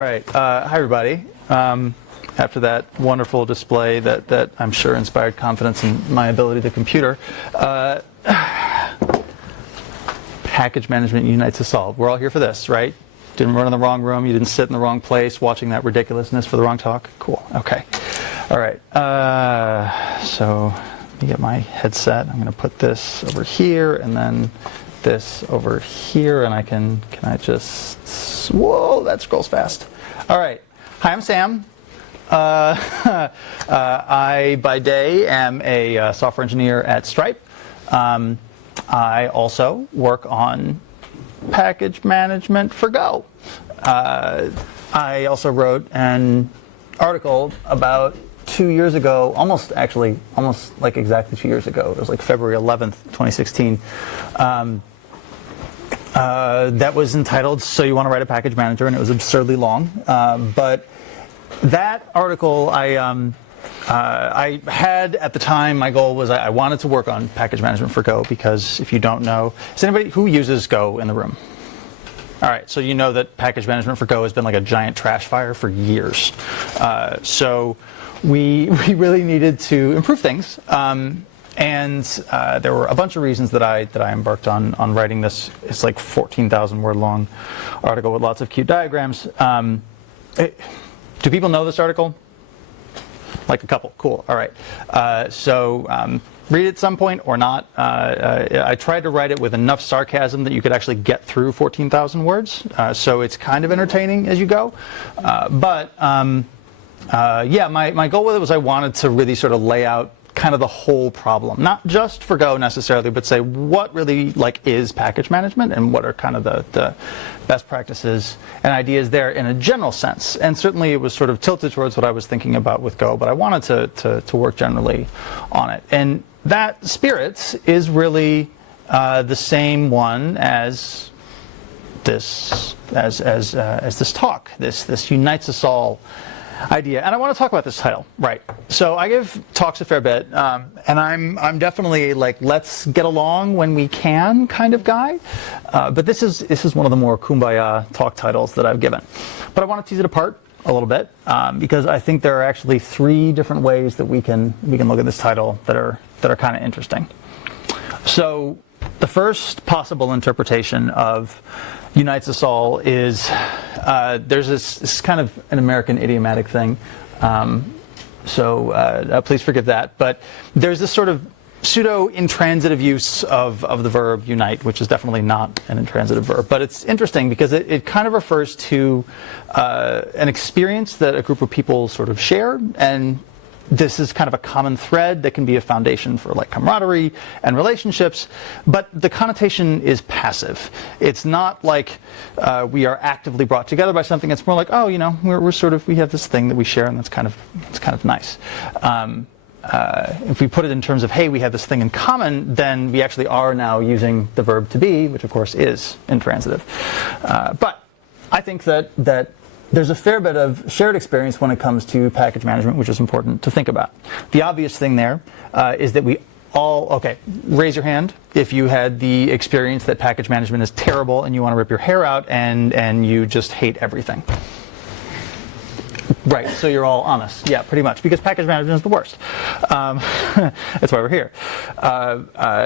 All right, hi everybody. After that wonderful display that I'm sure inspired confidence in my ability to computer, package management unites us all. We're all here for this, right? Didn't run in the wrong room, you didn't sit in the wrong place watching that ridiculousness for the wrong talk? Cool, okay. All right, so let me get my headset. I'm going to put this over here and then this over here, and can I just, whoa, that scrolls fast. All right, hi, I'm Sam. I, by day, am a software engineer at Stripe. I also work on package management for Go. I also wrote an article about 2 years ago, almost like exactly 2 years ago. It was like February 11th, 2016. That was entitled "So You Want to Write a Package Manager," and it was absurdly long. But that article, I had at the time, my goal was I wanted to work on package management for Go, because if you don't know, is anybody who uses Go in the room? All right, so you know that package management for Go has been like a giant trash fire for years. So we really needed to improve things. And there were a bunch of reasons that I embarked on writing this. It's like 14,000 word long article with lots of cute diagrams. Do people know this article? Like a couple. Cool. All right. Read it at some point or not. I tried to write it with enough sarcasm that you could actually get through 14,000 words. So it's kind of entertaining as you go. Yeah, my goal with it was I wanted to really sort of lay out kind of the whole problem, not just for Go necessarily, but say what really is package management and what are kind of the best practices and ideas there in a general sense. And certainly it was sort of tilted towards what I was thinking about with Go, but I wanted to work generally on it. And that spirit is really the same one as this this talk, this unites us all idea. And I want to talk about this title, right? So I give talks a fair bit, and I'm definitely let's get along when we can kind of guy. But this is one of the more kumbaya talk titles that I've given. But I want to tease it apart a little bit because I think there are actually 3 different ways that we can look at this title that are kind of interesting. So the first possible interpretation of unites us all is there's this kind of an American idiomatic thing, so please forgive that, but there's this sort of pseudo-intransitive use of the verb unite, which is definitely not an intransitive verb, but it's interesting because it kind of refers to an experience that a group of people sort of share, and this is kind of a common thread that can be a foundation for camaraderie and relationships, but the connotation is passive. It's not like we are actively brought together by something. It's more like, oh, we have this thing that we share, and it's kind of nice. If we put it in terms of, hey, we have this thing in common, then we actually are now using the verb to be, which of course is intransitive. But I think that there's a fair bit of shared experience when it comes to package management, which is important to think about. The obvious thing there is that we all, okay, raise your hand if you had the experience that package management is terrible and you want to rip your hair out and you just hate everything. Right, so you're all honest. Yeah, pretty much, because package management is the worst. That's why we're here.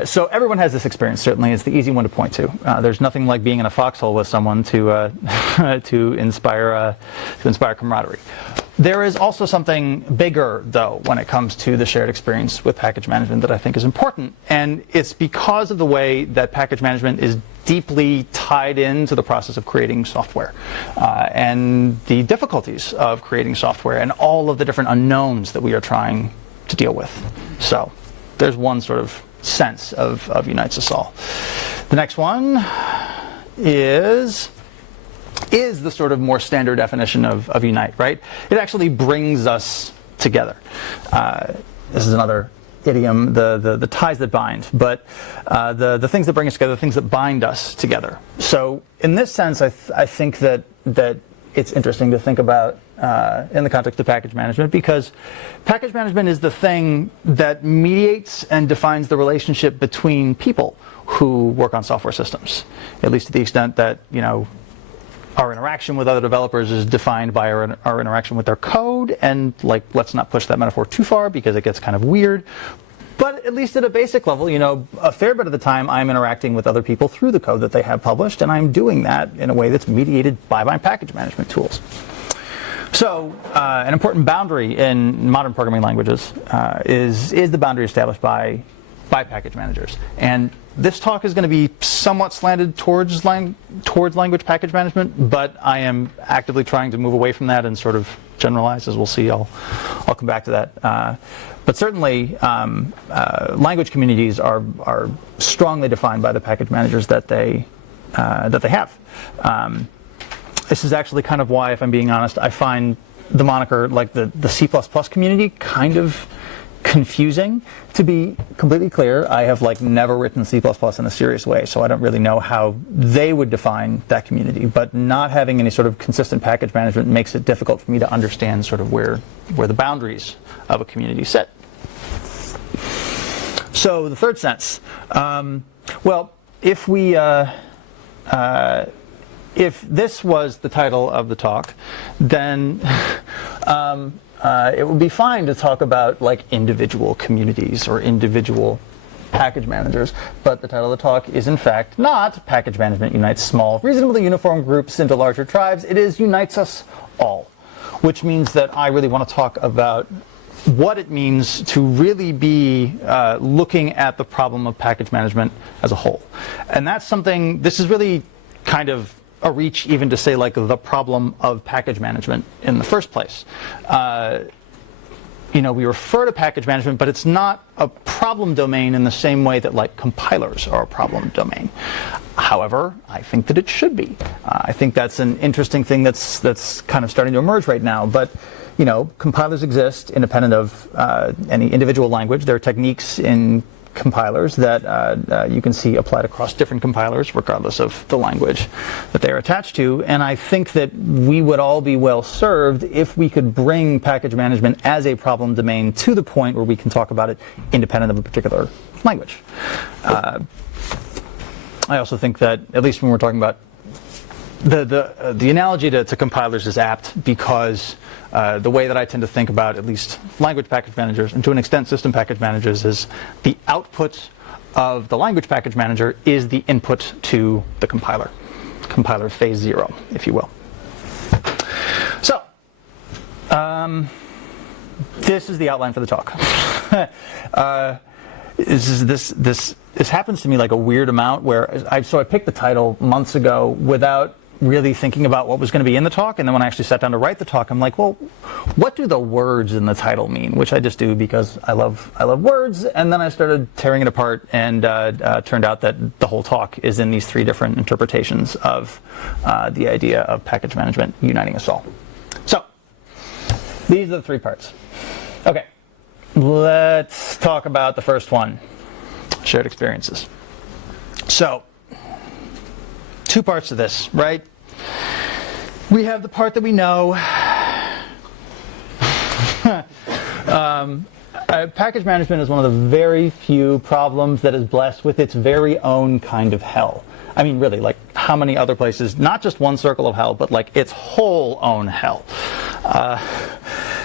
So everyone has this experience, certainly. It's the easy one to point to. There's nothing like being in a foxhole with someone to inspire camaraderie. There is also something bigger, though, when it comes to the shared experience with package management that I think is important. And it's because of the way that package management is deeply tied into the process of creating software and the difficulties of creating software and all of the different unknowns that we are trying to deal with. So there's one sort of sense of unites us all. The next one is the sort of more standard definition of unite, right? It actually brings us together. This is another idiom, the ties that bind, but the things that bring us together, the things that bind us together. So in this sense, I think that it's interesting to think about in the context of package management, because package management is the thing that mediates and defines the relationship between people who work on software systems, at least to the extent that, our interaction with other developers is defined by our interaction with their code, and like, let's not push that metaphor too far because it gets kind of weird. But at least at a basic level, you know, a fair bit of the time I'm interacting with other people through the code that they have published, and I'm doing that in a way that's mediated by my package management tools. So an important boundary in modern programming languages is the boundary established by package managers. And this talk is going to be somewhat slanted towards language package management, but I am actively trying to move away from that and sort of generalize, as we'll see. I'll come back to that. But certainly, language communities are strongly defined by the package managers that they have. This is actually kind of why, if I'm being honest, I find the moniker, like the C++ community, kind of confusing. To be completely clear, I have like never written C++ in a serious way, so I don't really know how they would define that community. But not having any sort of consistent package management makes it difficult for me to understand sort of where the boundaries of a community sit. So the third sense, well, if this was the title of the talk, then it would be fine to talk about like individual communities or individual package managers, but the title of the talk is in fact not Package Management Unites Small, Reasonably Uniform Groups into Larger Tribes. It is Unites Us All, which means that I really want to talk about what it means to really be looking at the problem of package management as a whole. And that's something, this is really kind of a reach even to say like the problem of package management in the first place. You know, we refer to package management, but it's not a problem domain in the same way that like compilers are a problem domain. However, I think that it should be. I think that's an interesting thing that's kind of starting to emerge right now. But you know, compilers exist independent of any individual language. There are techniques in compilers that you can see applied across different compilers regardless of the language that they're attached to. And I think that we would all be well served if we could bring package management as a problem domain to the point where we can talk about it independent of a particular language. I also think that, at least when we're talking about the analogy to compilers is apt because the way that I tend to think about at least language package managers, and to an extent system package managers, is the output of the language package manager is the input to the compiler. Compiler phase 0, if you will. So, this is the outline for the talk. This happens to me like a weird amount where I picked the title months ago without really thinking about what was going to be in the talk, and then when I actually sat down to write the talk, I'm like, well, what do the words in the title mean? Which I just do because I love words, and then I started tearing it apart, and turned out that the whole talk is in these 3 different interpretations of the idea of package management uniting us all. So, these are the 3 parts. Okay, let's talk about the first one, shared experiences. So, 2 parts to this, right? We have the part that we know. Package management is one of the very few problems that is blessed with its very own kind of hell. I mean, really, like how many other places, not just one circle of hell, but like its whole own hell.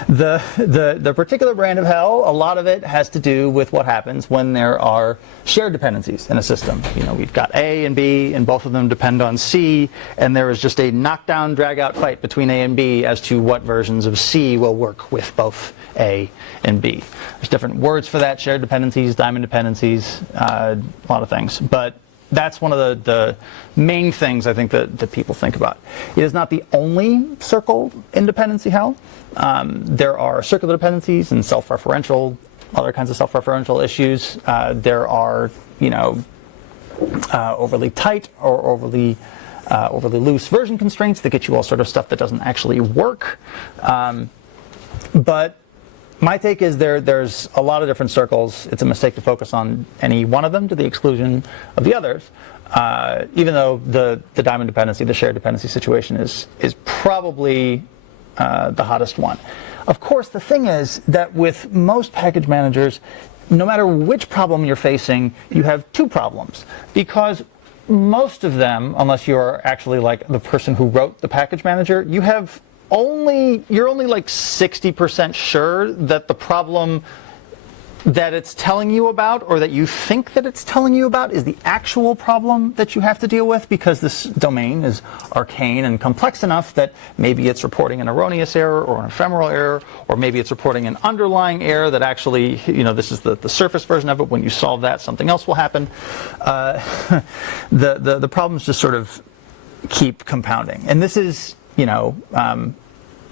The particular brand of hell, a lot of it has to do with what happens when there are shared dependencies in a system. You know, we've got A and B, and both of them depend on C, and there is just a knockdown, drag-out fight between A and B as to what versions of C will work with both A and B. There's different words for that: shared dependencies, diamond dependencies, a lot of things. But that's one of the main things I think that people think about. It is not the only circle in dependency hell. There are circular dependencies and self-referential, other kinds of self-referential issues. There are, you know, overly tight or overly loose version constraints that get you all sort of stuff that doesn't actually work. But my take is there's a lot of different circles. It's a mistake to focus on any one of them to the exclusion of the others, even though the diamond dependency, the shared dependency situation is probably the hottest one. Of course, the thing is that with most package managers, no matter which problem you're facing, you have 2 problems. Because most of them, unless you're actually like the person who wrote the package manager, you're only like 60% sure that the problem that it's telling you about, or that you think that it's telling you about, is the actual problem that you have to deal with, because this domain is arcane and complex enough that maybe it's reporting an erroneous error or an ephemeral error, or maybe it's reporting an underlying error that actually, this is the surface version of it. When you solve that, something else will happen. The problems just sort of keep compounding. And this is,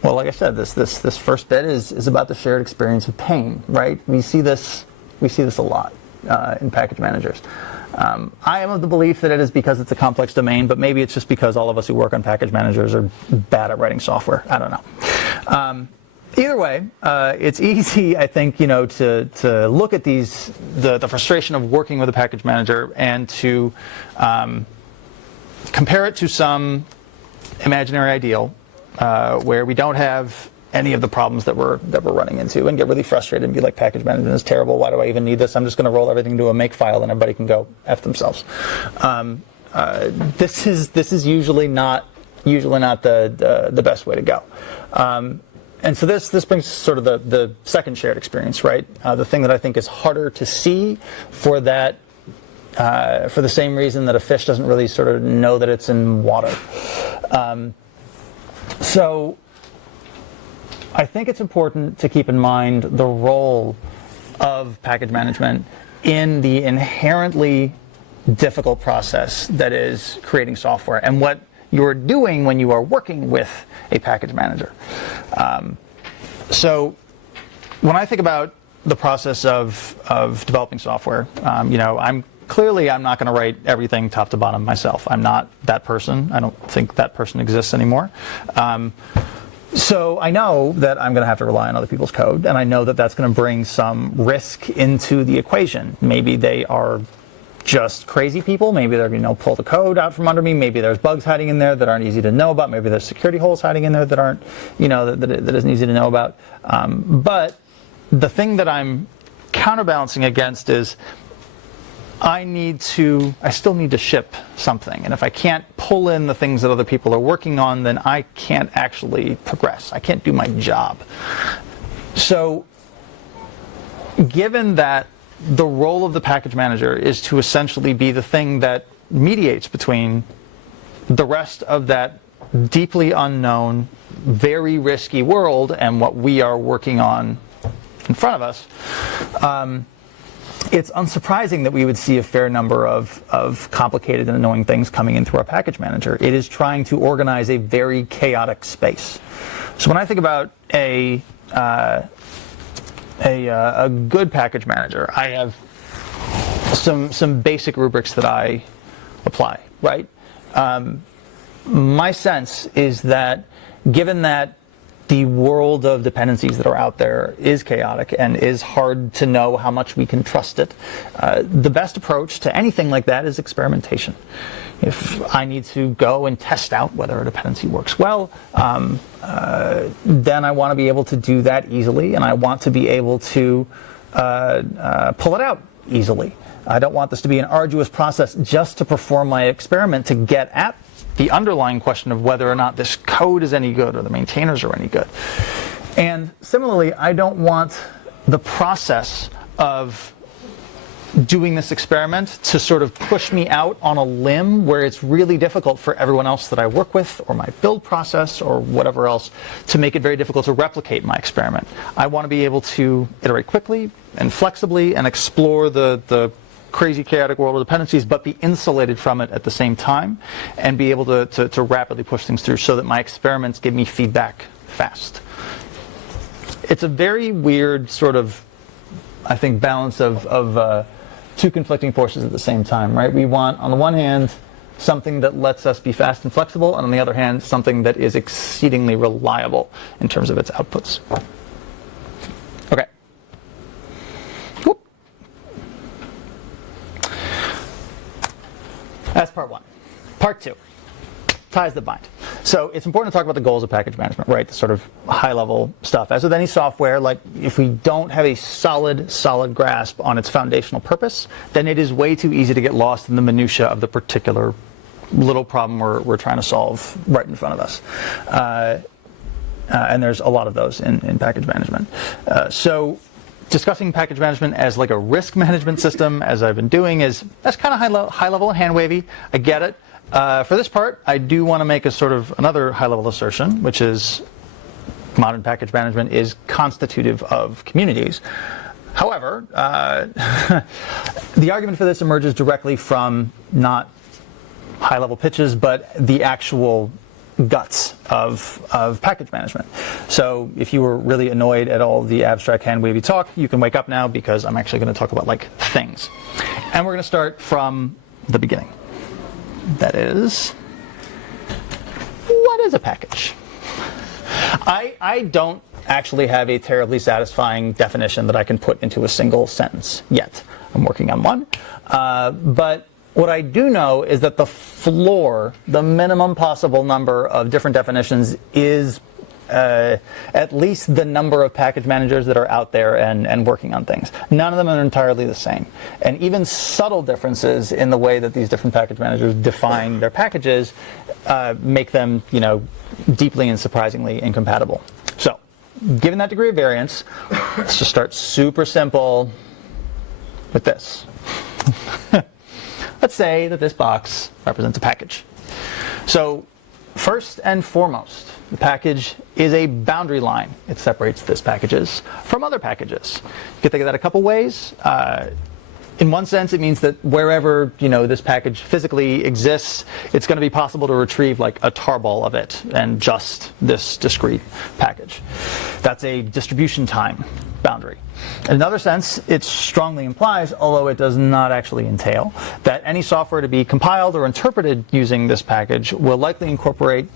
well, like I said, this first bit is about the shared experience of pain, right? We see this a lot in package managers. I am of the belief that it is because it's a complex domain, but maybe it's just because all of us who work on package managers are bad at writing software. I don't know. Either way, it's easy, I think, to look at the frustration of working with a package manager and to compare it to some imaginary ideal. Where we don't have any of the problems that we're running into, and get really frustrated and be like, package management is terrible. Why do I even need this? I'm just going to roll everything into a make file, and everybody can go F themselves. This is usually not the best way to go. And so this brings sort of the second shared experience, right? The thing that I think is harder to see for that. For the same reason that a fish doesn't really sort of know that it's in water. So I think it's important to keep in mind the role of package management in the inherently difficult process that is creating software, and what you're doing when you are working with a package manager. So when I think about the process of developing software, I'm not going to write everything top to bottom myself. I'm not that person. I don't think that person exists anymore. So I know that I'm going to have to rely on other people's code, and I know that that's going to bring some risk into the equation. Maybe they are just crazy people. Maybe they're going to pull the code out from under me. Maybe there's bugs hiding in there that aren't easy to know about. Maybe there's security holes hiding in there that aren't, that isn't easy to know about. But the thing that I'm counterbalancing against is I still need to ship something. And if I can't pull in the things that other people are working on, then I can't actually progress. I can't do my job. So given that the role of the package manager is to essentially be the thing that mediates between the rest of that deeply unknown, very risky world and what we are working on in front of us, it's unsurprising that we would see a fair number of complicated and annoying things coming in through our package manager. It is trying to organize a very chaotic space. So when I think about a good package manager, I have some basic rubrics that I apply, right? My sense is that given that the world of dependencies that are out there is chaotic and is hard to know how much we can trust it, the best approach to anything like that is experimentation. If I need to go and test out whether a dependency works well, then I want to be able to do that easily, and I want to be able to pull it out easily. I don't want this to be an arduous process just to perform my experiment to get at the underlying question of whether or not this code is any good or the maintainers are any good. And similarly, I don't want the process of doing this experiment to sort of push me out on a limb where it's really difficult for everyone else that I work with, or my build process, or whatever else, to make it very difficult to replicate my experiment. I want to be able to iterate quickly and flexibly and explore the crazy chaotic world of dependencies, but be insulated from it at the same time, and be able to rapidly push things through so that my experiments give me feedback fast. It's a very weird sort of, I think, balance of two conflicting forces at the same time, right? We want, on the one hand, something that lets us be fast and flexible, and on the other hand, something that is exceedingly reliable in terms of its outputs. Okay. Whoop. That's part one. Part two, ties that bind. So it's important to talk about the goals of package management, right? The sort of high-level stuff. As with any software, like if we don't have a solid grasp on its foundational purpose, then it is way too easy to get lost in the minutia of the particular little problem we're trying to solve right in front of us. And there's a lot of those in package management. So discussing package management as like a risk management system, as I've been doing, that's kind of high level and hand wavy. I get it. For this part, I do want to make a sort of another high level assertion, which is modern package management is constitutive of communities. However, the argument for this emerges directly from not high level pitches, but the actual guts of package management. So if you were really annoyed at all the abstract hand wavy talk, you can wake up now, because I'm actually going to talk about like things. And we're going to start from the beginning. That is, what is a package? I don't actually have a terribly satisfying definition that I can put into a single sentence yet. I'm working on one. But what I do know is that the floor, the minimum possible number of different definitions, is at least the number of package managers that are out there and working on things. None of them are entirely the same. And even subtle differences in the way that these different package managers define their packages make them, deeply and surprisingly incompatible. So, given that degree of variance, let's just start super simple with this. Let's say that this box represents a package. So, first and foremost, the package is a boundary line. It separates this packages from other packages. You can think of that a couple ways. In one sense, it means that wherever this package physically exists, it's going to be possible to retrieve like a tarball of it and just this discrete package. That's a distribution time boundary. In another sense, it strongly implies, although it does not actually entail, that any software to be compiled or interpreted using this package will likely incorporate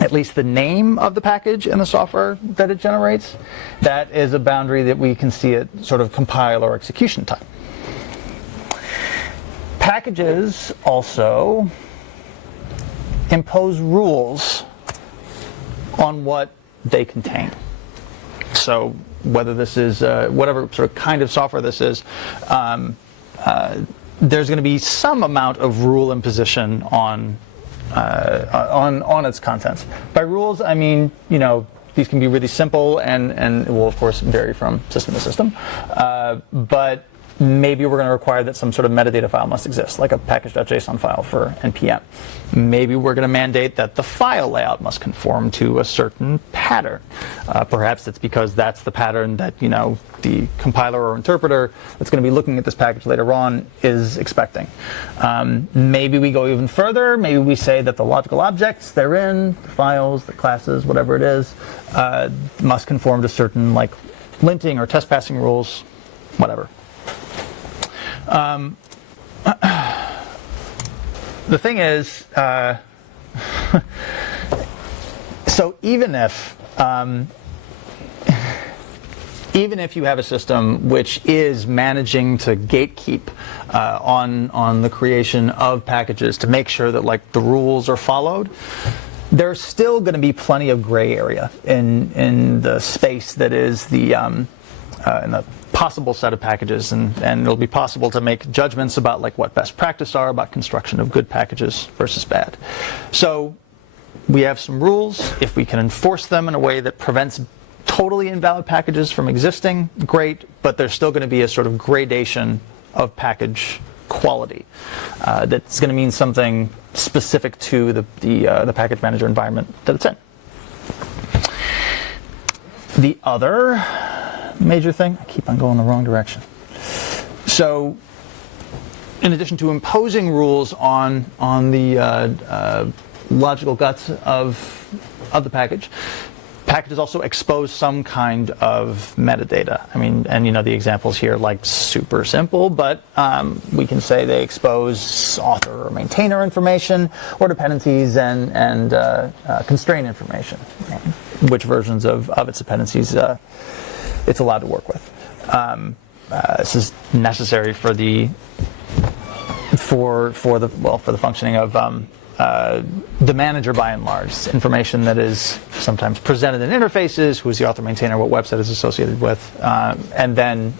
at least the name of the package and the software that it generates. That is a boundary that we can see at sort of compile or execution time. Packages also impose rules on what they contain. So whether this is whatever sort of kind of software this is, there's going to be some amount of rule imposition on its contents. By rules, I mean, these can be really simple and it will, of course, vary from system to system. But maybe we're going to require that some sort of metadata file must exist, like a package.json file for npm. Maybe we're going to mandate that the file layout must conform to a certain pattern. Perhaps it's because that's the pattern that, the compiler or interpreter that's going to be looking at this package later on is expecting. Maybe we go even further. Maybe we say that the logical objects therein, the files, the classes, whatever it is, must conform to certain like linting or test passing rules, whatever. The thing is, so even if you have a system which is managing to gatekeep on the creation of packages to make sure that like the rules are followed, there's still going to be plenty of gray area in the space that is the in the possible set of packages, and it'll be possible to make judgments about like what best practice are about construction of good packages versus bad. So we have some rules. If we can enforce them in a way that prevents totally invalid packages from existing, great, but there's still going to be a sort of gradation of package quality that's going to mean something specific to the package manager environment that it's in. The other major thing, I keep on going the wrong direction. So, in addition to imposing rules on the logical guts of the package, packages also expose some kind of metadata. I mean, and the examples here like super simple, but we can say they expose author or maintainer information or dependencies and constraint information, which versions of its dependencies it's allowed to work with. This is necessary for the functioning of the manager by and large. It's information that is sometimes presented in interfaces, who is the author maintainer, what website is associated with, and then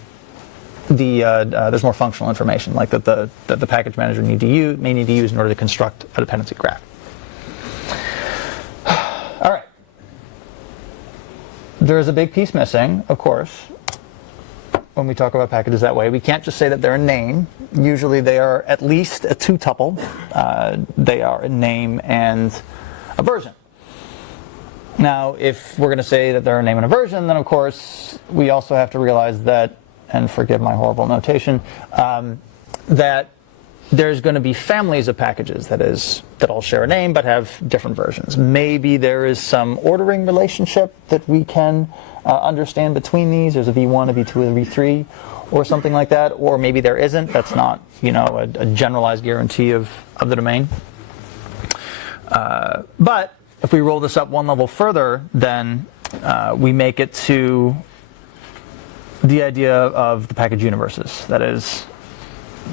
there's more functional information like that the package manager may need to use in order to construct a dependency graph. All right. There is a big piece missing, of course, when we talk about packages that way. We can't just say that they're a name. Usually they are at least a two-tuple. They are a name and a version. Now, if we're going to say that they're a name and a version, then of course we also have to realize that, and forgive my horrible notation, that there's going to be families of packages, that all share a name but have different versions. Maybe there is some ordering relationship that we can understand between these. There's a v1, a v2, a v3, or something like that. Or maybe there isn't. That's not, a generalized guarantee of the domain. But if we roll this up one level further, then we make it to the idea of the package universes. That is,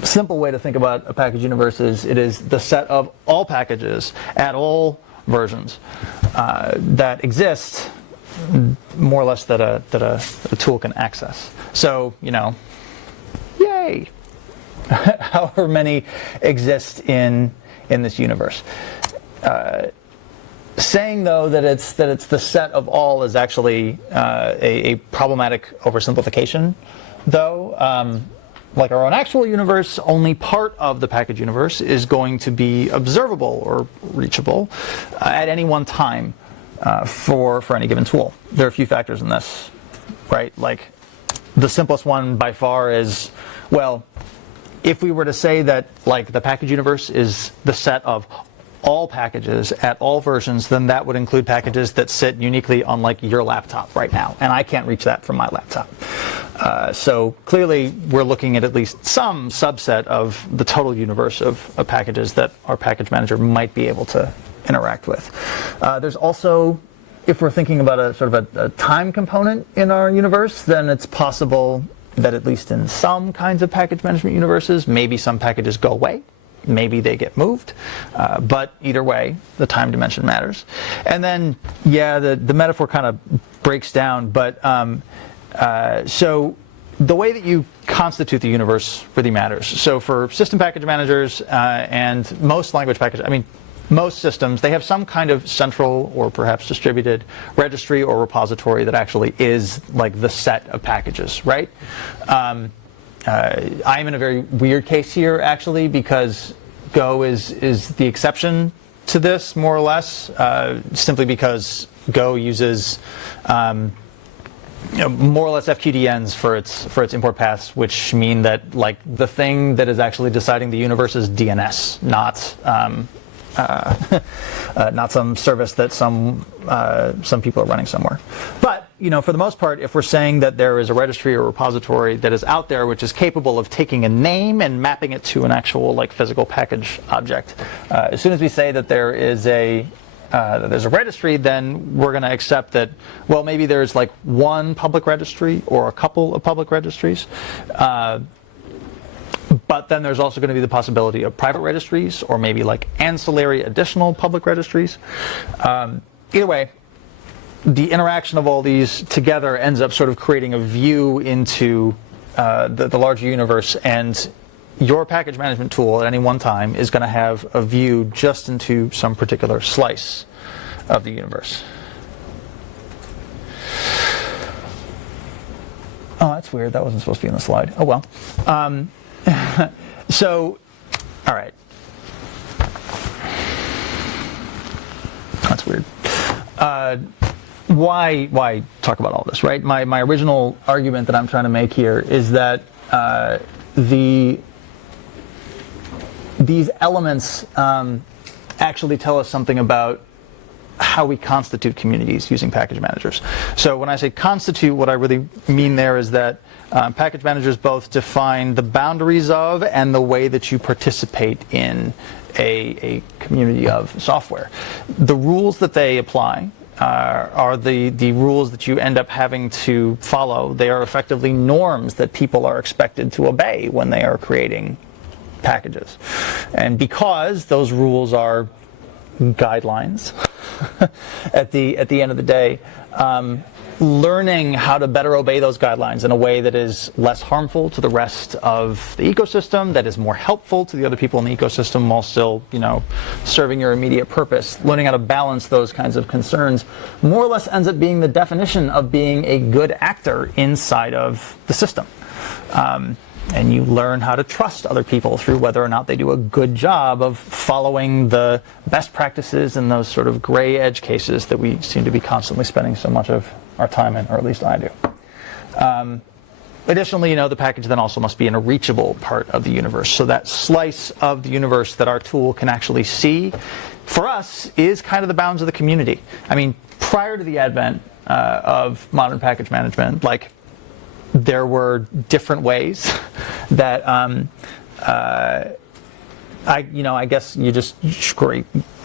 simple way to think about a package universe is it is the set of all packages at all versions that exist, more or less, that a tool can access. So, yay! However many exist in this universe. Saying though that it's the set of all is actually a problematic oversimplification, though. Like our own actual universe, only part of the package universe is going to be observable or reachable at any one time for any given tool. There are a few factors in this, right? Like the simplest one by far is, well, if we were to say that like the package universe is the set of all packages at all versions, then that would include packages that sit uniquely on like your laptop right now, and I can't reach that from my laptop. So clearly we're looking at least some subset of the total universe of packages that our package manager might be able to interact with. There's also, if we're thinking about a sort of a time component in our universe, then it's possible that at least in some kinds of package management universes, maybe some packages go away. Maybe they get moved, but either way, the time dimension matters. And then, yeah, the metaphor kind of breaks down, but so the way that you constitute the universe really matters. So for system package managers and most language packages, most systems, they have some kind of central or perhaps distributed registry or repository that actually is like the set of packages, right? I'm in a very weird case here, actually, because Go is the exception to this, more or less, simply because Go uses more or less FQDNs for its import paths, which mean that like the thing that is actually deciding the universe is DNS, not not some service that some people are running somewhere. But for the most part, if we're saying that there is a registry or repository that is out there which is capable of taking a name and mapping it to an actual like physical package object, as soon as we say that there's a registry, then we're going to accept that, well, maybe there's like one public registry or a couple of public registries. But then there's also going to be the possibility of private registries or maybe like ancillary additional public registries. Either way, the interaction of all these together ends up sort of creating a view into the larger universe, and your package management tool at any one time is going to have a view just into some particular slice of the universe. Oh, that's weird. That wasn't supposed to be on the slide. Oh, well. So, all right. That's weird. Why talk about all this, right? My original argument that I'm trying to make here is that these elements actually tell us something about how we constitute communities using package managers. So when I say constitute, what I really mean there is that package managers both define the boundaries of and the way that you participate in a community of software. The rules that they apply are the rules that you end up having to follow. They are effectively norms that people are expected to obey when they are creating packages. And because those rules are guidelines at the end of the day. Learning how to better obey those guidelines in a way that is less harmful to the rest of the ecosystem, that is more helpful to the other people in the ecosystem while still, serving your immediate purpose. Learning how to balance those kinds of concerns more or less ends up being the definition of being a good actor inside of the system. And you learn how to trust other people through whether or not they do a good job of following the best practices in those sort of gray edge cases that we seem to be constantly spending so much of our time in, or at least I do. Additionally, the package then also must be in a reachable part of the universe. So that slice of the universe that our tool can actually see, for us, is kind of the bounds of the community. I mean, prior to the advent of modern package management, there were different ways that I guess you just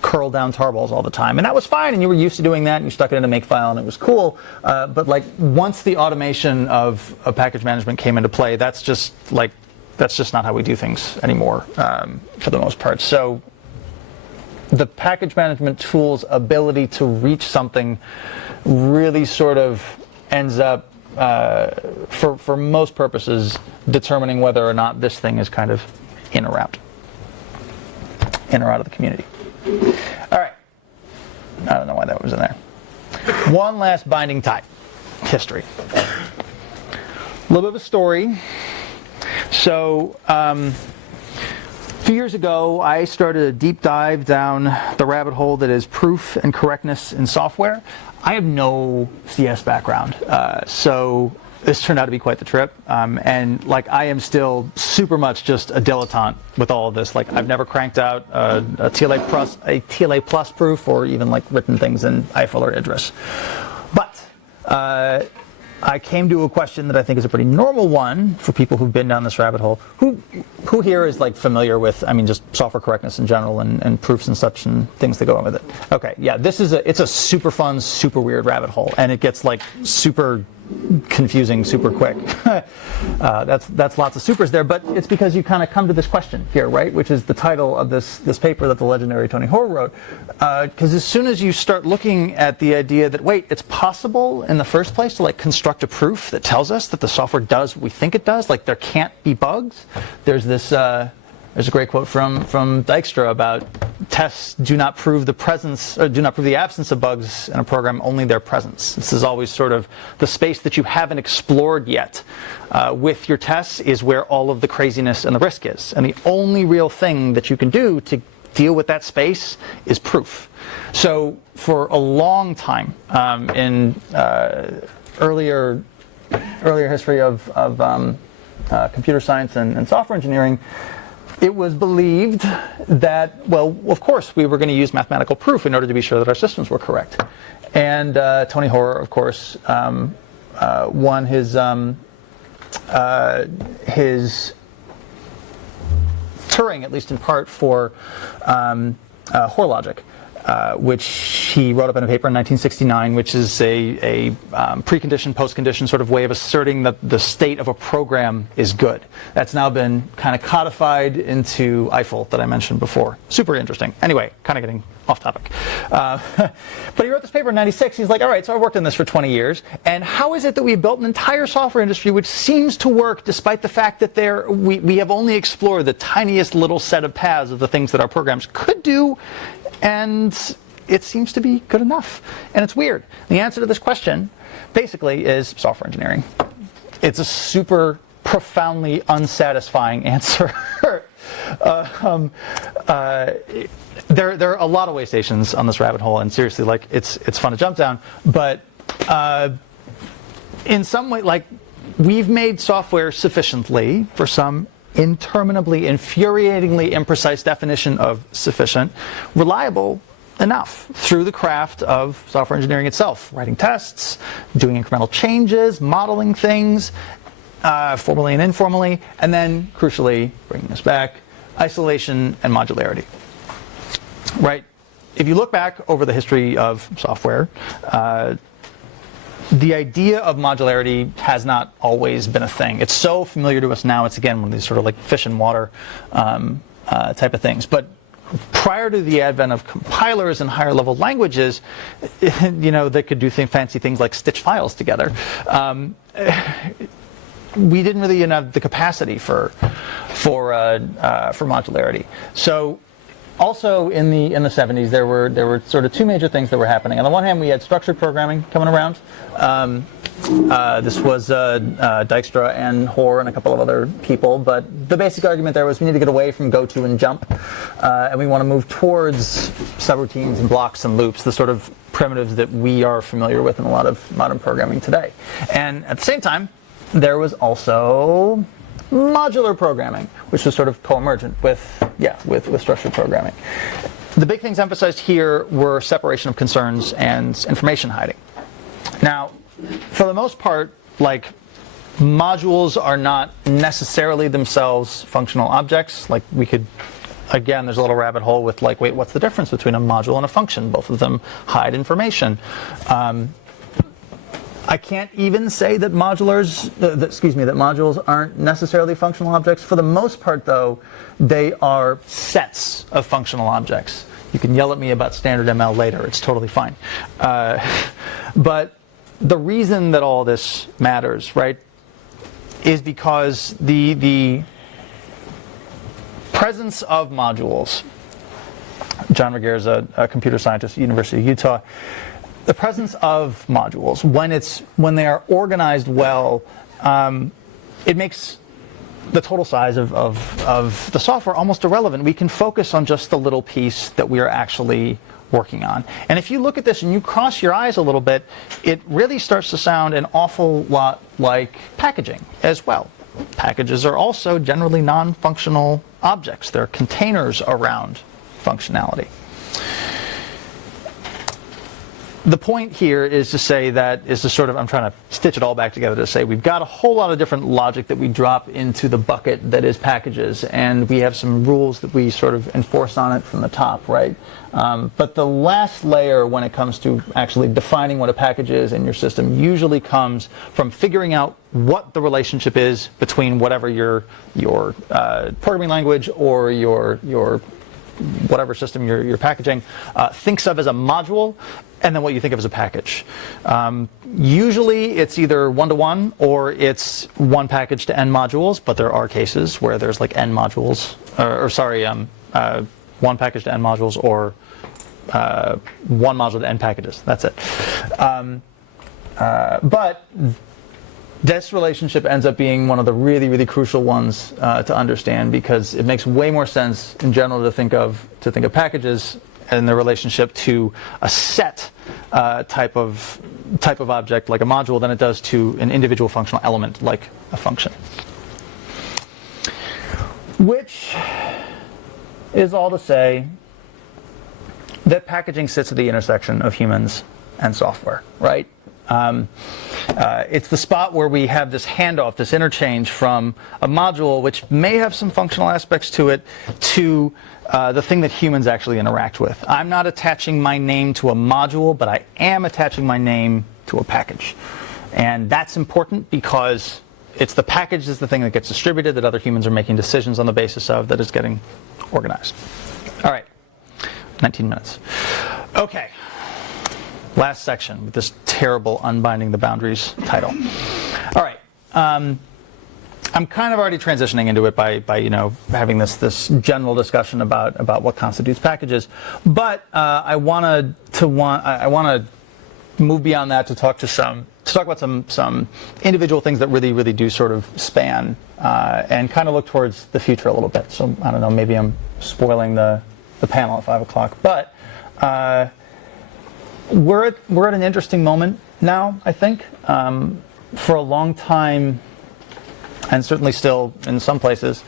curl down tarballs all the time, and that was fine, and you were used to doing that, and you stuck it in a makefile, and it was cool. But once the automation of package management came into play, that's just not how we do things anymore, for the most part. So the package management tool's ability to reach something really sort of ends up, for most purposes, determining whether or not this thing is kind of in or out of the community. All right. I don't know why that was in there. One last binding tie. History. A little bit of a story. So, a few years ago, I started a deep dive down the rabbit hole that is proof and correctness in software. I have no CS background, so this turned out to be quite the trip. And I am still super much just a dilettante with all of this. I've never cranked out a TLA plus proof, or even written things in Eiffel or Idris. But I came to a question that I think is a pretty normal one for people who've been down this rabbit hole. Who here is familiar with, just software correctness in general and proofs and such and things that go on with it? Okay, yeah, it's a super fun, super weird rabbit hole, and it gets super confusing super quick. That's lots of supers there, but it's because you kind of come to this question here, right? Which is the title of this paper that the legendary Tony Hoare wrote. Because as soon as you start looking at the idea that, wait, it's possible in the first place to construct a proof that tells us that the software does what we think it does, there can't be bugs. There's this there's a great quote from Dijkstra about tests do not prove the absence of bugs in a program, only their presence. This is always sort of the space that you haven't explored yet. With your tests is where all of the craziness and the risk is. And the only real thing that you can do to deal with that space is proof. So for a long time in earlier history of computer science and software engineering, it was believed that, well, of course, we were going to use mathematical proof in order to be sure that our systems were correct. And Tony Hoare, of course, won his Turing, at least in part, for Hoare logic, which he wrote up in a paper in 1969, which is a precondition, postcondition sort of way of asserting that the state of a program is good. That's now been kind of codified into Eiffel that I mentioned before. Super interesting. Anyway, kind of getting off topic. But he wrote this paper in 96. He's like, all right, so I've worked on this for 20 years. And how is it that we built an entire software industry which seems to work despite the fact that we have only explored the tiniest little set of paths of the things that our programs could do, and it seems to be good enough. And it's weird. The answer to this question, basically, is software engineering. It's a super profoundly unsatisfying answer. There are a lot of way stations on this rabbit hole, and seriously, it's fun to jump down. But in some way, we've made software sufficiently for some interminably, infuriatingly imprecise definition of sufficient, reliable enough through the craft of software engineering itself, writing tests, doing incremental changes, modeling things, formally and informally, and then, crucially, bringing us back, isolation and modularity. Right? If you look back over the history of software, the idea of modularity has not always been a thing. It's so familiar to us now. It's, again, one of these sort of fish and water type of things. But prior to the advent of compilers and higher level languages, that could do fancy things like stitch files together. We didn't really have the capacity for modularity. So also in the 70s, there were sort of two major things that were happening. On the one hand, we had structured programming coming around. This was Dijkstra and Hoare and a couple of other people, but the basic argument there was we need to get away from goto and jump, and we want to move towards subroutines and blocks and loops, the sort of primitives that we are familiar with in a lot of modern programming today. And at the same time, there was also modular programming, which was sort of co-emergent with structured programming. The big things emphasized here were separation of concerns and information hiding. Now, for the most part, modules are not necessarily themselves functional objects. We could, again, there's a little rabbit hole with wait, what's the difference between a module and a function? Both of them hide information. I can't even say that modules aren't necessarily functional objects. For the most part, though, they are sets of functional objects. You can yell at me about standard ML later. It's totally fine. But the reason that all this matters, right, is because the presence of modules. John Regehr is a computer scientist at the University of Utah. The presence of modules, when they are organized well, it makes the total size of the software almost irrelevant. We can focus on just the little piece that we are actually working on. And if you look at this and you cross your eyes a little bit, it really starts to sound an awful lot like packaging as well. Packages are also generally non-functional objects. They're containers around functionality. The point here is to say that I'm trying to stitch it all back together to say we've got a whole lot of different logic that we drop into the bucket that is packages, and we have some rules that we sort of enforce on it from the top, right? But the last layer when it comes to actually defining what a package is in your system usually comes from figuring out what the relationship is between whatever your programming language or your whatever system you're packaging thinks of as a module, and then what you think of as a package. Usually it's either one-to-one or it's one package to n modules, but there are cases where there's n modules, one package to n modules, or one module to n packages. That's it. But this relationship ends up being one of the really, really crucial ones to understand, because it makes way more sense in general to think of packages and the relationship to a set type of object like a module than it does to an individual functional element like a function. Which is all to say that packaging sits at the intersection of humans and software, right? It's the spot where we have this handoff, this interchange from a module, which may have some functional aspects to it, to the thing that humans actually interact with. I'm not attaching my name to a module, but I am attaching my name to a package. And that's important because it's the package is the thing that gets distributed, that other humans are making decisions on the basis of, that is getting organized. All right, 19 minutes. Okay. Last section with this terrible Unbinding the Boundaries title. All right. I'm kind of already transitioning into it by having this general discussion about what constitutes packages, but I want to move beyond that to talk about some individual things that really do sort of span and kind of look towards the future a little bit. So I don't know, maybe I'm spoiling the panel at 5 o'clock, but we're at an interesting moment now, I think. For a long time, and certainly still in some places,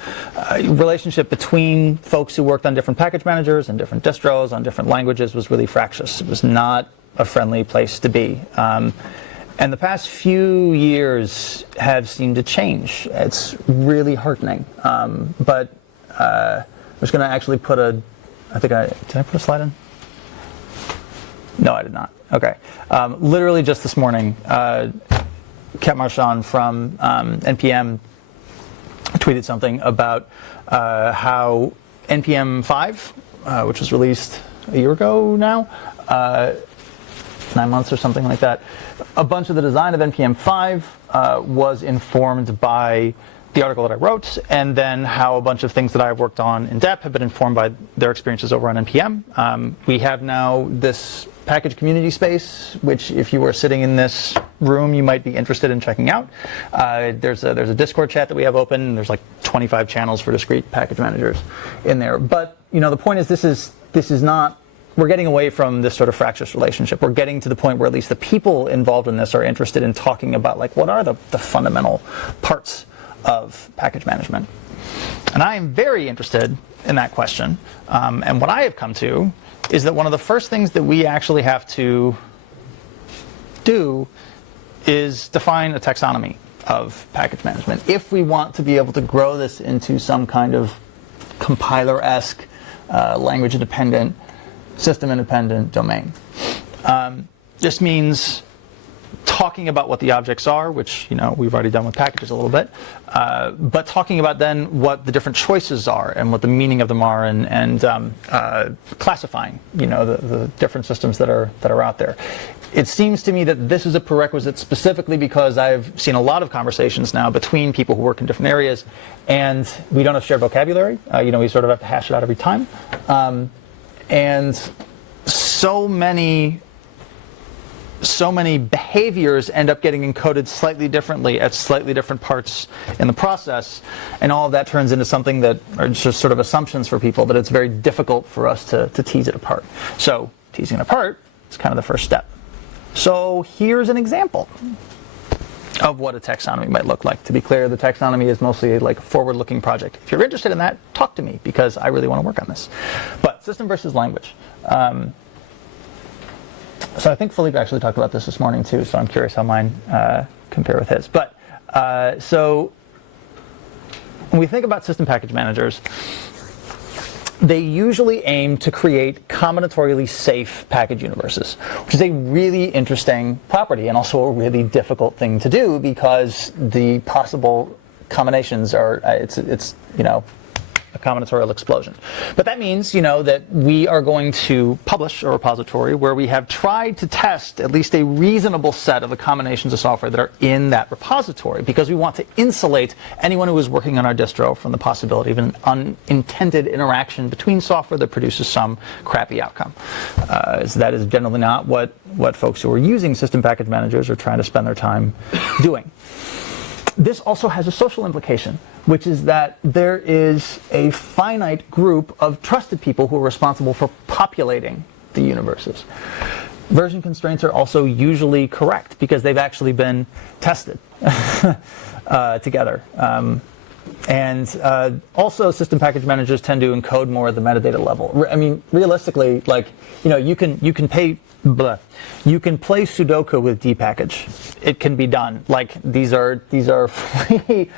relationship between folks who worked on different package managers and different distros on different languages was really fractious. It was not a friendly place to be. And the past few years have seemed to change. It's really heartening. But I was going to actually put did I put a slide in? No, I did not. Okay. Literally just this morning, Ket Marchand from NPM tweeted something about how NPM 5 which was released a year ago now, 9 months or something like that. A bunch of the design of NPM 5 was informed by the article that I wrote, and then how a bunch of things that I've worked on in depth have been informed by their experiences over on NPM. We have now this package community space, which if you were sitting in this room, you might be interested in checking out. There's a Discord chat that we have open. There's like 25 channels for discrete package managers in there. But the point is, this is not. We're getting away from this sort of fractious relationship. We're getting to the point where at least the people involved in this are interested in talking about like what are the fundamental parts of package management. And I am very interested in that question. And what I have come to is that one of the first things that we actually have to do is define a taxonomy of package management if we want to be able to grow this into some kind of compiler-esque, language-independent, system-independent domain. This means talking about what the objects are, which we've already done with packages a little bit, but talking about then what the different choices are and what the meaning of them are, and classifying the different systems that are out there. It seems to me that this is a prerequisite specifically because I've seen a lot of conversations now between people who work in different areas, and we don't have shared vocabulary. We sort of have to hash it out every time, and so many behaviors end up getting encoded slightly differently at slightly different parts in the process, and all of that turns into something that are just sort of assumptions for people that it's very difficult for us to tease it apart. So teasing it apart is kind of the first step. So here's an example of what a taxonomy might look like. To be clear, the taxonomy is mostly like a forward-looking project. If you're interested in that, talk to me, because I really want to work on this. But system versus language. So I think Philippe actually talked about this morning too, so I'm curious how mine compare with his. But so when we think about system package managers, they usually aim to create combinatorially safe package universes, which is a really interesting property and also a really difficult thing to do because the possible combinations are it's a combinatorial explosion. But that means, that we are going to publish a repository where we have tried to test at least a reasonable set of the combinations of software that are in that repository, because we want to insulate anyone who is working on our distro from the possibility of an unintended interaction between software that produces some crappy outcome. So that is generally not what folks who are using system package managers are trying to spend their time doing. This also has a social implication, which is that there is a finite group of trusted people who are responsible for populating the universes. Version constraints are also usually correct because they've actually been tested together. And also system package managers tend to encode more at the metadata level. I mean, realistically, you can play Sudoku with dpackage. It can be done. These are free.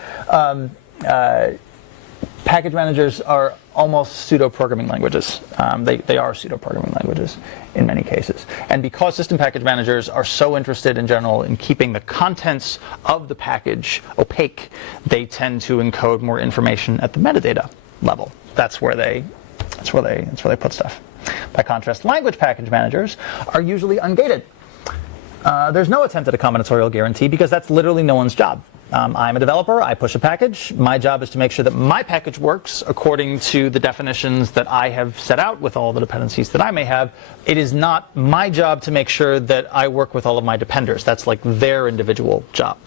Package managers are almost pseudo-programming languages. They are pseudo-programming languages in many cases. And because system package managers are so interested in general in keeping the contents of the package opaque, they tend to encode more information at the metadata level. That's where they put stuff. By contrast, language package managers are usually ungated. There's no attempt at a combinatorial guarantee because that's literally no one's job. I'm a developer. I push a package. My job is to make sure that my package works according to the definitions that I have set out with all the dependencies that I may have. It is not my job to make sure that I work with all of my dependers. That's like their individual job.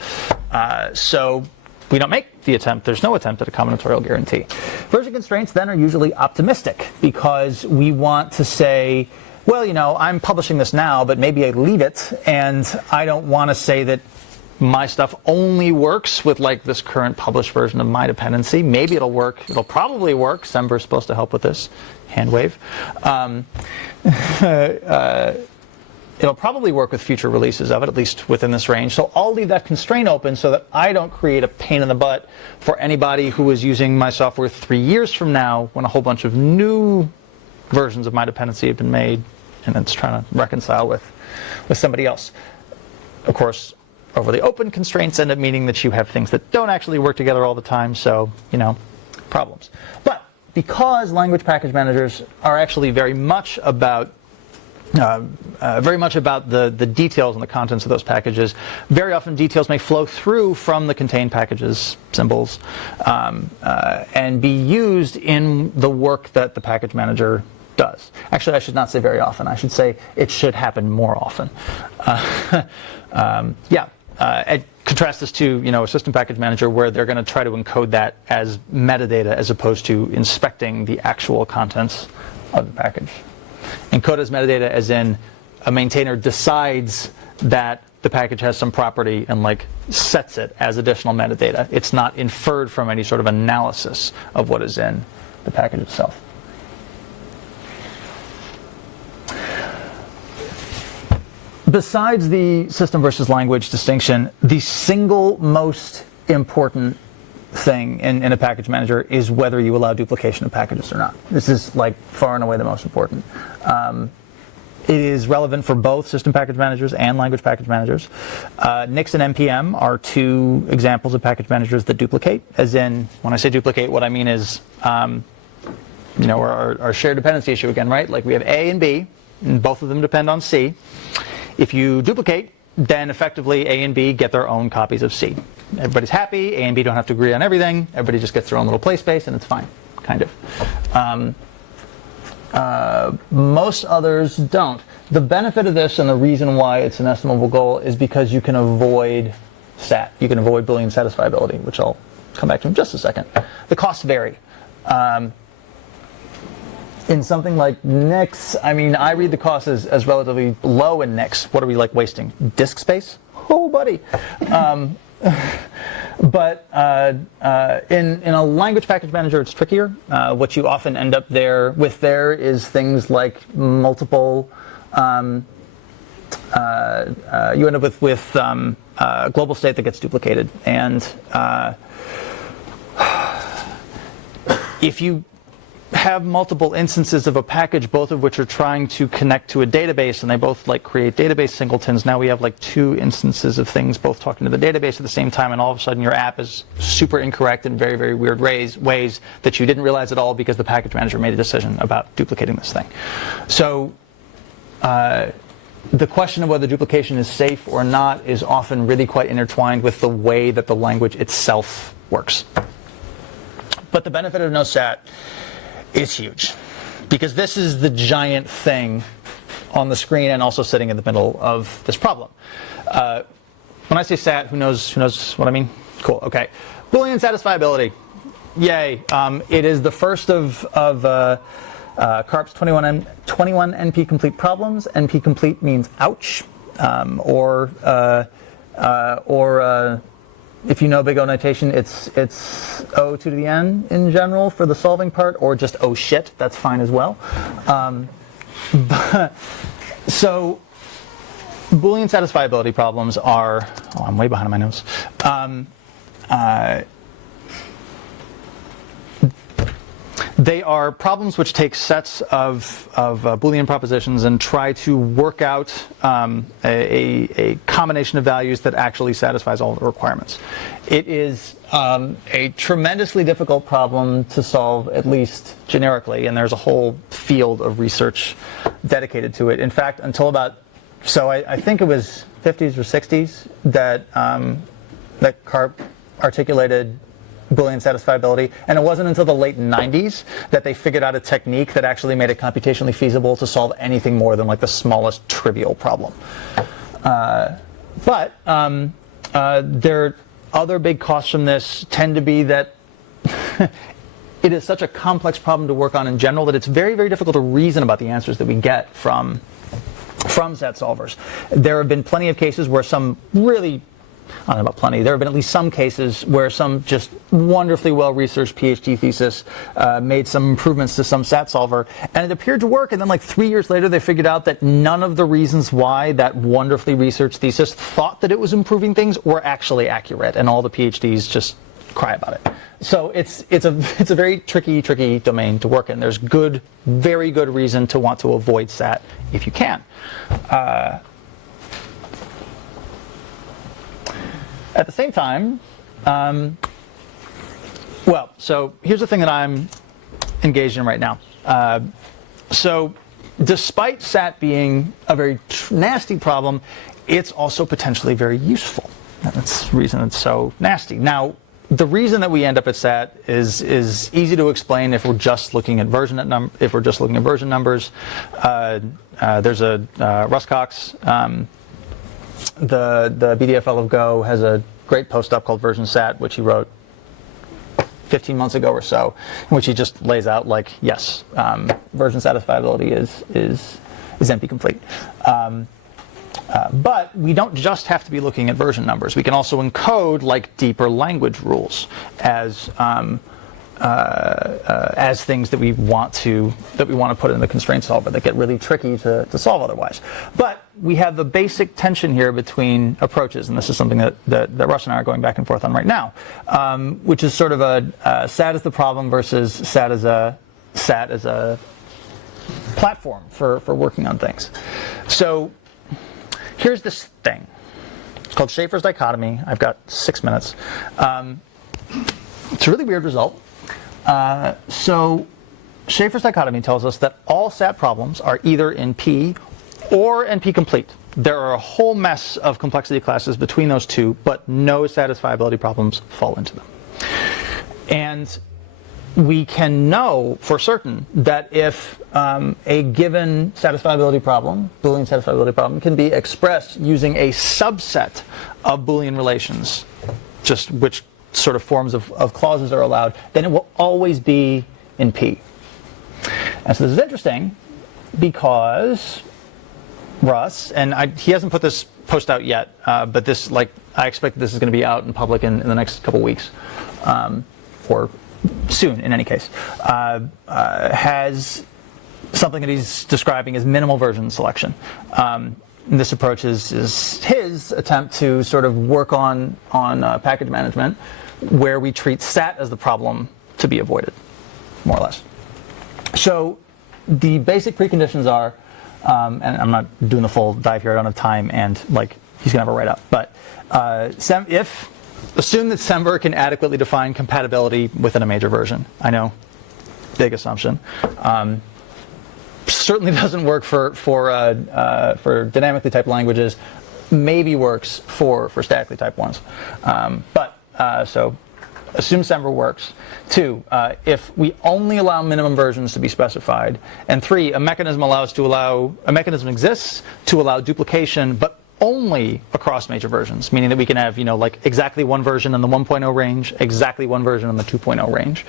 So we don't make the attempt. There's no attempt at a combinatorial guarantee. Version constraints then are usually optimistic because we want to say, well, I'm publishing this now, but maybe I leave it, and I don't want to say that my stuff only works with this current published version of my dependency. Maybe it'll work. It'll probably work. Semver's supposed to help with this. Hand wave. It'll probably work with future releases of it, at least within this range. So I'll leave that constraint open so that I don't create a pain in the butt for anybody who is using my software 3 years from now when a whole bunch of new versions of my dependency have been made and it's trying to reconcile with somebody else. Of course, overly open constraints end up meaning that you have things that don't actually work together all the time, so, problems. But because language package managers are actually very much about the details and the contents of those packages. Very often details may flow through from the contained packages symbols and be used in the work that the package manager does. Actually, I should not say very often. I should say it should happen more often. Contrast this to a system package manager where they're going to try to encode that as metadata as opposed to inspecting the actual contents of the package. Encode as metadata as in a maintainer decides that the package has some property and sets it as additional metadata. It's not inferred from any sort of analysis of what is in the package itself. Besides the system versus language distinction, the single most important thing in a package manager is whether you allow duplication of packages or not. This is far and away the most important. It is relevant for both system package managers and language package managers. Nix and NPM are two examples of package managers that duplicate. As in, when I say duplicate, what I mean is, our shared dependency issue again, right? We have A and B, and both of them depend on C. If you duplicate, then effectively A and B get their own copies of C. Everybody's happy. A and B don't have to agree on everything. Everybody just gets their own little play space, and it's fine, kind of. Most others don't. The benefit of this and the reason why it's an estimable goal is because you can avoid SAT. You can avoid Boolean satisfiability, which I'll come back to in just a second. The costs vary. In something like Nix, I read the costs as relatively low in Nix. What are we wasting? Disk space? Oh, buddy. But in a language package manager, it's trickier. What you often end up with is things like multiple. You end up with global state that gets duplicated, and if you have multiple instances of a package, both of which are trying to connect to a database, and they both create database singletons. Now we have two instances of things both talking to the database at the same time, and all of a sudden your app is super incorrect in very, very weird ways that you didn't realize at all because the package manager made a decision about duplicating this thing. So the question of whether duplication is safe or not is often really quite intertwined with the way that the language itself works. But the benefit of no SAT is huge, because this is the giant thing on the screen and also sitting in the middle of this problem. When I say SAT, who knows what I mean? Cool. Okay. Boolean satisfiability. Yay. It is the first of CARP's 21 NP complete problems. NP complete means ouch, or if you know big O notation, it's O to the N in general for the solving part, or just oh shit, that's fine as well. So Boolean satisfiability problems are, I'm way behind on my notes. They are problems which take sets of Boolean propositions and try to work out a combination of values that actually satisfies all the requirements. It is a tremendously difficult problem to solve, at least generically, and there's a whole field of research dedicated to it. In fact, until about, I think it was 50s or 60s that CARP articulated Boolean satisfiability, and it wasn't until the late 90s that they figured out a technique that actually made it computationally feasible to solve anything more than the smallest trivial problem. But their other big costs from this tend to be that it is such a complex problem to work on in general that it's very, very difficult to reason about the answers that we get from SAT solvers. There have been plenty of cases where some really, I don't know about plenty, there have been at least some cases where some just wonderfully well-researched PhD thesis made some improvements to some SAT solver, and it appeared to work, and then 3 years later they figured out that none of the reasons why that wonderfully researched thesis thought that it was improving things were actually accurate, and all the PhDs just cry about it. So it's a very tricky domain to work in. There's very good reason to want to avoid SAT if you can. At the same time, so here's the thing that I'm engaged in right now. So despite SAT being a very nasty problem, it's also potentially very useful. That's the reason it's so nasty. Now, the reason that we end up at SAT is easy to explain if we're just looking at version numbers. There's a Russ Cox, the BDFL of Go has a great post up called Version Sat, which he wrote 15 months ago or so, in which he just lays out like, yes, version satisfiability is NP complete. But we don't just have to be looking at version numbers. We can also encode like deeper language rules as things that we want to put in the constraint solver that get really tricky to solve otherwise. But we have the basic tension here between approaches, and this is something that Russ and I are going back and forth on right now, which is sort of a SAT as the problem versus SAT as a platform for working on things. So here's this thing. It's called Schafers dichotomy. I've got 6 minutes. It's a really weird result. So Schafers dichotomy tells us that all SAT problems are either NP or NP complete. There are a whole mess of complexity classes between those two, but no satisfiability problems fall into them. And we can know for certain that if a given satisfiability problem, Boolean satisfiability problem, can be expressed using a subset of Boolean relations, just which sort of forms of clauses are allowed, then it will always be in P. And so this is interesting because Russ, and he hasn't put this post out yet, but this, like, I expect this is going to be out in public in the next couple weeks, or soon in any case, has something that he's describing as minimal version selection. This approach is his attempt to sort of work on package management, where we treat SAT as the problem to be avoided, more or less. So the basic preconditions are, and I'm not doing the full dive here, I don't have time, and like he's gonna have a write-up, but assume that Semver can adequately define compatibility within a major version. I know, big assumption. Certainly doesn't work for dynamically typed languages. Maybe works for statically typed ones. So assume Semver works. 2, if we only allow minimum versions to be specified. And 3, a mechanism exists to allow duplication, but only across major versions, meaning that we can have, like exactly one version in the 1.0 range, exactly one version in the 2.0 range.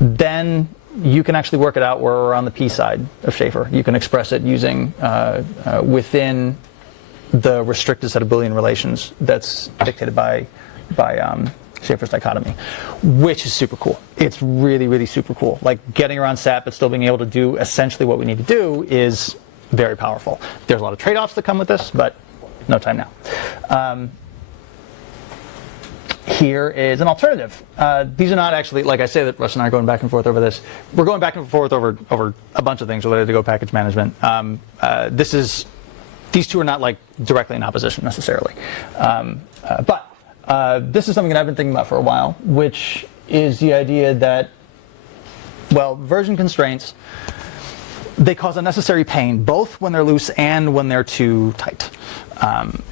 Then you can actually work it out where we're on the P side of Schafer. You can express it using within the restricted set of Boolean relations that's dictated by Schafers dichotomy, which is super cool. It's really, really super cool. Like getting around SAT but still being able to do essentially what we need to do is very powerful. There's a lot of trade-offs that come with this, but no time now. Here is an alternative. These are not actually, like I say that Russ and I are going back and forth over this. We're going back and forth over a bunch of things related to Go package management. These two are not like directly in opposition necessarily. But this is something that I've been thinking about for a while, which is the idea that, well, version constraints, they cause unnecessary pain, both when they're loose and when they're too tight.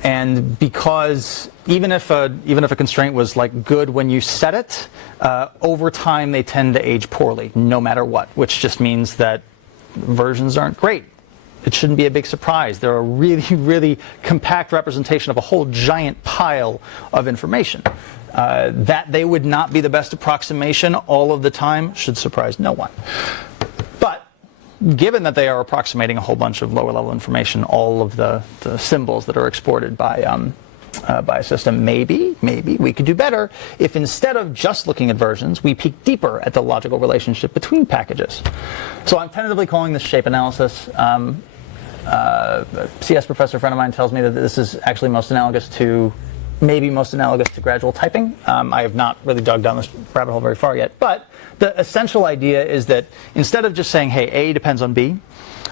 And because even if a constraint was like good when you set it, over time they tend to age poorly, no matter what, which just means that versions aren't great. It shouldn't be a big surprise. They're a really, really compact representation of a whole giant pile of information. That they would not be the best approximation all of the time should surprise no one. But given that they are approximating a whole bunch of lower level information, all of the symbols that are exported by a system, maybe we could do better if instead of just looking at versions, we peek deeper at the logical relationship between packages. So I'm tentatively calling this shape analysis. A CS professor friend of mine tells me that this is actually most analogous to gradual typing. I have not really dug down this rabbit hole very far yet, but the essential idea is that instead of just saying, hey, A depends on B,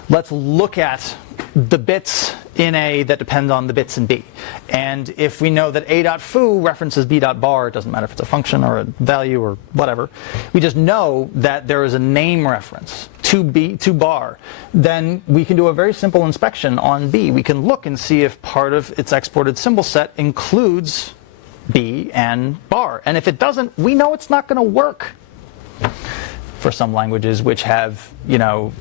let's look at the bits in A that depend on the bits in B. And if we know that A.foo references B.bar, it doesn't matter if it's a function or a value or whatever, we just know that there is a name reference to bar, then we can do a very simple inspection on B. We can look and see if part of its exported symbol set includes B and bar. And if it doesn't, we know it's not going to work for some languages which have, you know,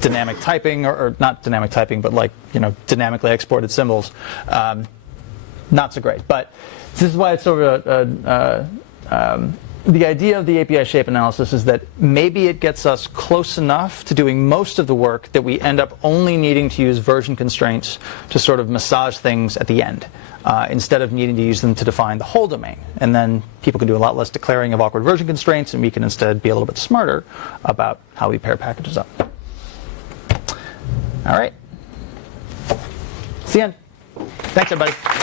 dynamic typing, or not dynamic typing, but like, you know, dynamically exported symbols. Not so great. But this is why it's sort of the idea of the API shape analysis is that maybe it gets us close enough to doing most of the work that we end up only needing to use version constraints to sort of massage things at the end, instead of needing to use them to define the whole domain. And then people can do a lot less declaring of awkward version constraints, and we can instead be a little bit smarter about how we pair packages up. All right. That's the end. Thanks, everybody.